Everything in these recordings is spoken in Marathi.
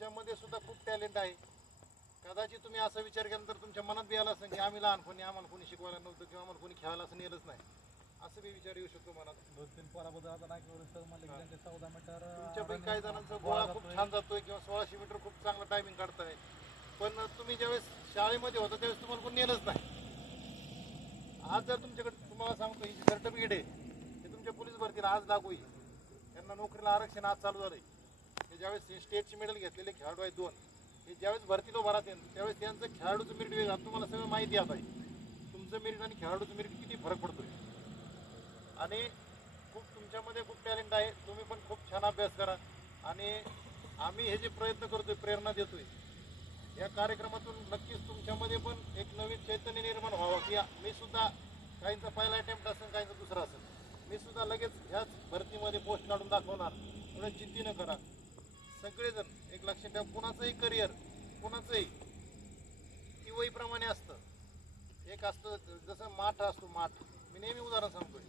तुमच्यामध्ये सुद्धा खूप टॅलेंट आहे. कदाचित तुम्ही असा विचार केल्यानंतर तुमच्या मनात बी आला असेल की आम्ही लहानपणी आम्हाला कोणी शिकवायला नव्हतं किंवा आम्हाला कोणी खेळायला असं नेलंच नाही. असं बी विचार येऊ शकतो मनात. दोन तीन पोराबद्दल आता नाकेवर सर म्हणले की त्यांचे चौदा मीटर तुमच्यापैकी काही जणांचा गोळा खूप छान जातोय किंवा सोळाशे मीटर खूप चांगला टायमिंग काढताय. पण तुम्ही ज्यावेळेस शाळेमध्ये होता त्यावेळेस तुम्हाला कोणी नेलंच नाही. आज जर तुमच्याकडे तुम्हाला सांगतो ही सर्टिफिकेट आहे ते तुमच्या पोलीस भरतीला आज लागू आहे. त्यांना नोकरीला आरक्षण आज चालू झालंय. हे ज्यावेळेस स्टेटची स्टेटचे मेडल घेतलेले खेळाडू आहेत दोन हे ज्यावेळेस भरतीला उभा राहते त्यावेळेस त्यांचं खेळाडूचं मेरिट वेगळं. तुम्हाला सगळं माहिती आता. तुमचं मेरिट आणि खेळाडूचं मेरिट किती फरक पडतोय? आणि खूप तुमच्यामध्ये खूप टॅलेंट आहे. तुम्ही पण खूप छान अभ्यास करा. आणि आम्ही हे जे प्रयत्न करतोय प्रेरणा देतोय या कार्यक्रमातून नक्कीच तुमच्यामध्ये पण एक नवीन चैतन्य निर्माण व्हावं. की मी सुद्धा काहींचा पहिला अटेम्प्ट असेल काहींचा दुसरा असेल. मी सुद्धा लगेच ह्याच भरतीमध्ये पोस्ट काढून दाखवणार. म्हणून चिंती न करा. सगळेजण एक लक्षात ठेवा कुणाचंही करिअर कुणाचंही ती वहीप्रमाणे असतं. एक असतं जसं माठ असतो माठ. मी नेहमी उदाहरण सांगतोय.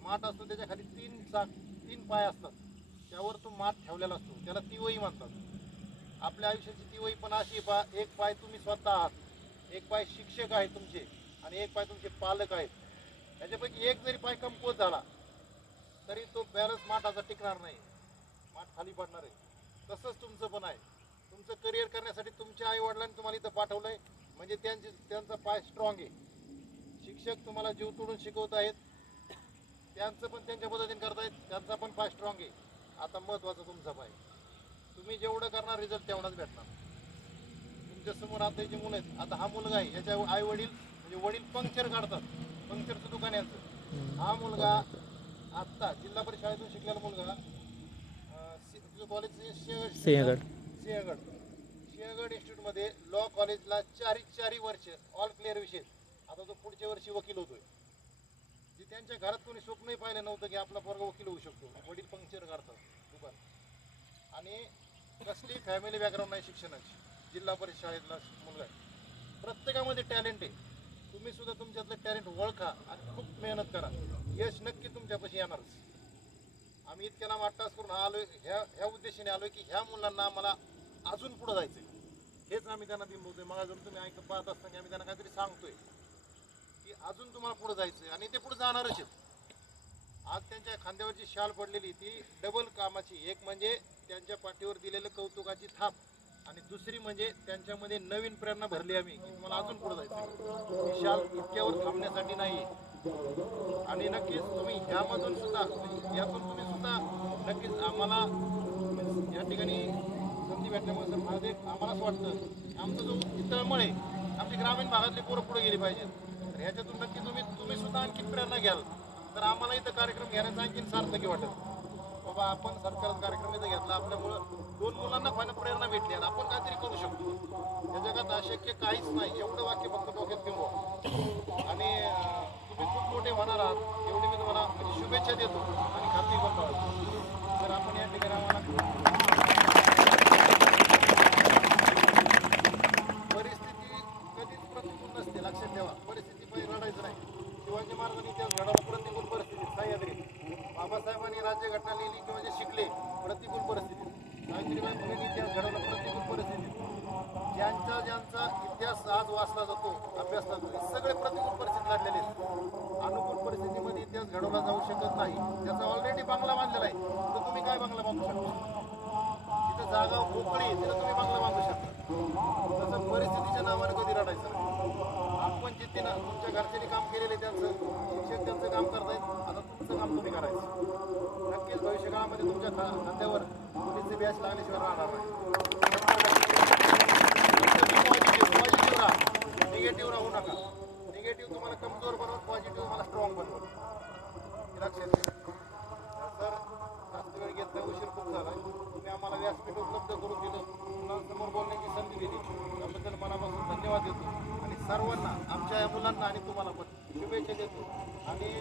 माठ असतो त्याच्याखाली तीन चाक तीन पाय असतात. त्यावर तो माठ ठेवलेला असतो. त्याला ती वही म्हणतात. आपल्या आयुष्याची ती वही पण अशी पा एक पाय तुम्ही स्वतः आहात. एक पाय शिक्षक आहे तुमचे आणि एक पाय तुमचे पालक आहेत. त्याच्यापैकी एक जरी पाय कमकुवत झाला तरी तो बॅलन्स माठाचा टिकणार नाही. माठ खाली पडणार आहे. तसंच तुमचं पण आहे. तुमचं करिअर करण्यासाठी तुमच्या आईवडिलांनी तुम्हाला इथं पाठवलं आहे म्हणजे त्यांची त्यांचा पाय स्ट्रॉंग आहे. शिक्षक तुम्हाला जीव तोडून शिकवत आहेत. त्यांचं पण त्यांच्या पद्धतीने करतायत. त्यांचा पण पाय स्ट्रॉंग आहे. आता महत्त्वाचं तुमचा पाय. तुम्ही जेवढं करणार रिझल्ट तेवढाच भेटणार. तुमच्यासमोर आता जे मुलं आहेत आता हा मुलगा आहे याच्या आई वडील म्हणजे वडील पंक्चर काढतात. पंक्चरचं दुकान यांचं. हा मुलगा आत्ता जिल्हा परिषद शाळेतून शिकलेला मुलगा अं, सि- तुझं कॉलेज सिंहगड. सिंहगड. सिंहगड इन्स्टिट्यूटमध्ये लॉ कॉलेजला चारी चारी वर्ष ऑल क्लिअर विषय. आता तो पुढच्या वर्षी वकील होतोय. जे त्यांच्या घरात कोणी स्वप्नही पाहिलं नव्हतं की आपला पोरगा वकील होऊ शकतो. वडील पंक्चर काढतात. दुकान आणि कसली फॅमिली बॅकग्राऊंड नाही शिक्षणाची. जिल्हा परिषद शाळेतला मुलगा आहे. प्रत्येकामध्ये टॅलेंट आहे. तुम्ही सुद्धा तुमच्यातलं टॅलेंट ओळखा आणि खूप मेहनत करा. यश नक्की तुमच्यापाशी येणारच. आम्ही इतक्या लांब आठ तास करून आलोय ह्या ह्या उद्देशाने आलोय की ह्या मुलांना आम्हाला अजून पुढं जायचंय. हेच आम्ही त्यांना बिंबवतोय मग जर तुम्ही ऐकत पाहत असताना आम्ही त्यांना काहीतरी सांगतोय की अजून तुम्हाला पुढं जायचंय आणि ते पुढे जाणारच आहेत. आज त्यांच्या खांद्यावरची शाल पडलेली ती डबल कामाची. एक म्हणजे त्यांच्या पाठीवर दिलेलं कौतुकाची थाप आणि दुसरी म्हणजे त्यांच्यामध्ये नवीन प्रेरणा भरली आम्ही की तुम्हाला अजून पुढे जायचं शाल इतक्यावर थांबण्यासाठी नाही आणि नक्कीच तुम्ही ह्यामधून सुद्धा यातून तुम्ही सुद्धा नक्कीच आम्हाला या ठिकाणी संधी भेटल्यामुळे सर मला आम्हालाच वाटतं. आमचं जो तळमळ आहे आमची ग्रामीण भागातली पोरं पुढे गेली पाहिजेत. तर ह्याच्यातून नक्की तुम्ही तुम्ही सुद्धा आणखी प्रेरणा घ्याल. तर आम्हाला इथं कार्यक्रम घेण्याचं आणखीन सार्थकी वाटेल बाबा आपण सरकारचा कार्यक्रम इथं घेतला आपल्यामुळं दोन मुलांना फायदा प्रेरणा भेटली आणि आपण काहीतरी करू शकतो. या जगात अशक्य काहीच नाही. एवढं वाक्य फक्त डोक्यात किंवा तुम्ही होणार आहात एवढी मी तुम्हाला म्हणजे शुभेच्छा देतो आणि खात्री पण तर आपण या ठिकाणी आम्हाला परिस्थिती कधीच प्रतिकूल नसते लक्षात ठेवा. परिस्थिती पहिले लढायचं नाही. शिवाजी महाराजांनी इतिहास घडवला प्रतिकूल परिस्थितीत सह्याद्री बाबासाहेबांनी राज्यघटना लिहिली किंवा जे म्हणजे शिकले प्रतिकूल परिस्थिती. सावित्रीबाई फुलेंनी इतिहास घडवला प्रतिकूल परिस्थिती. ज्यांचा इतिहास आज वाचला जातो अभ्यासला जातो. सगळे प्रतिकूल परिस्थिती लढलेले आहेत. अनुकूल परिस्थितीमध्ये इतिहास घडवला जाऊ शकत नाही. त्याचा ऑलरेडी बांगला बांधलेला आहे. तर तुम्ही काय बांगला बांधू शकता? तिथं जागा मोकळी आहे तिथं तुम्ही बांगला बांधू शकता. तसं परिस्थितीच्या नावाने कधी रडायचं नाही. आपण जिद्दीनं तुमच्या घरच्यांनी काम केलेले त्यांचं. शिक्षक त्यांचं काम करतायत. आता तुमचं काम तुम्ही करायचं. नक्कीच भविष्यकाळामध्ये तुमच्या खांद्यावर मुलीचे बॅच लागल्याशिवाय राहणार नाही पॉझिटिव्ह राहा निगेटिव्ह राहू नका. निगेटिव्ह तुम्हाला कमजोर बनवत पॉझिटिव्ह तुम्हाला स्ट्रॉंग बनवत लक्षात जास्त वेळ घेतला उशीर खूप झाला. तुम्ही आम्हाला व्यासपीठ उपलब्ध करून दिलं. मुलांसमोर बोलण्याची संधी दिली. त्याबद्दल मनापासून धन्यवाद देतो. आणि सर्वांना आमच्या या मुलांना आणि तुम्हाला पण शुभेच्छा देतो. आणि